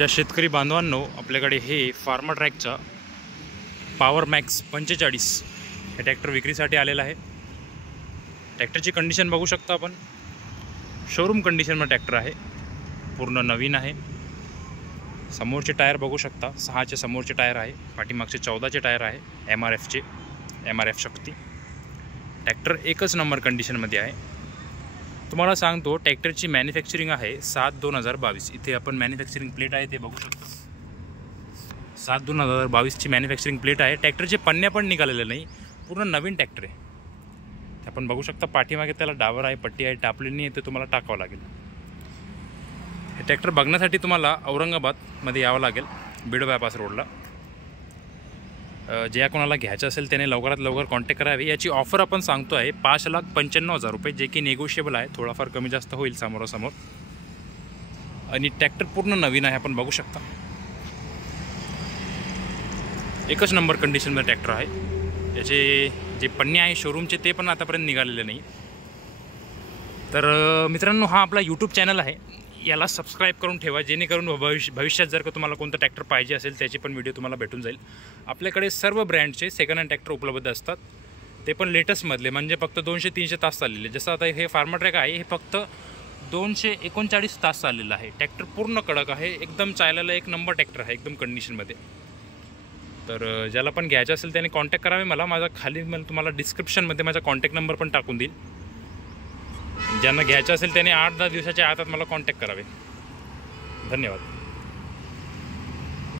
ज्या शेतकरी बांधवांनो, आपल्याकडे हे फार्मा ट्रॅकचा पॉवर मॅक्स 45 हे ट्रॅक्टर विक्रीसाठी आलेला आहे। ट्रॅक्टरची कंडिशन बघू शकता आपण, शोरूम कंडिशनमध्ये ट्रॅक्टर आहे, पूर्ण नवीन आहे। समोरचे टायर बघू शकता, 6चे समोरचे टायर आहे, पाठीमागचे 14चे टायर आहे, MRF शक्ती। ट्रॅक्टर एकच नंबर कंडिशनमध्ये आहे। तुम्हाला सांगतो, ट्रॅक्टरची मॅन्युफॅक्चरिंग आहे 7/2022। इथे आपण मॅन्युफॅक्चरिंग प्लेट आहे ते बघू शकतो, 7/2022ची मॅन्युफॅक्चरिंग प्लेट आहे। ट्रॅक्टरचे पन्न्या पण निघालेले नाही, पूर्ण नवीन ट्रॅक्टर आहे। आपण बघू शकता पाठीमागे त्याला डावर आहे, पट्टी आहे, टापलेली आहे, ते तुम्हाला टाकावं लागेल। हे ट्रॅक्टर बघण्यासाठी तुम्हाला औरंगाबादमध्ये यावं लागेल, बीड बायपास रोडला। ज्या कोणाला घ्यायचं असेल त्याने लवकरात लवकर कॉन्टॅक्ट करावे। याची ऑफर आपण सांगतो आहे 5,95,000 रुपये, जे की निगोशिएबल आहे, थोडाफार कमी जास्त होईल समोरासमोर। आणि ट्रॅक्टर पूर्ण नवीन आहे, आपण बघू शकता, एकच नंबर कंडिशनमध्ये ट्रॅक्टर आहे। याचे जे पन्ने आहे शोरूमचे ते पण आतापर्यंत निघालेले नाही। तर मित्रांनो, हा आपला यूट्यूब चॅनल आहे, याला सबस्क्राईब करून ठेवा, जेणेकरून भविष्यात जर का तुम्हाला कोणतं ट्रॅक्टर पाहिजे असेल त्याची पण व्हिडिओ तुम्हाला भेटून जाईल। आपल्याकडे सर्व ब्रँडचे सेकंड हँड ट्रॅक्टर उपलब्ध असतात, ते पण लेटेस्टमधले, म्हणजे फक्त 200-300 तास चाललेले। जसं आता हे फार्मा ट्रॅक आहे, हे फक्त 239 तास चाललेलं आहे। ट्रॅक्टर पूर्ण कडक आहे, एकदम चालायला एक नंबर ट्रॅक्टर आहे, एकदम कंडिशनमध्ये। तर ज्याला पण घ्यायचं असेल त्याने कॉन्टॅक्ट करावे मला। माझा खाली तुम्हाला डिस्क्रिप्शनमध्ये माझा कॉन्टॅक्ट नंबर पण टाकून देईल। ज्यांना घ्यायचं असेल त्याने 8-10 दिवसाच्या आत मला कॉन्टॅक्ट करावे। धन्यवाद।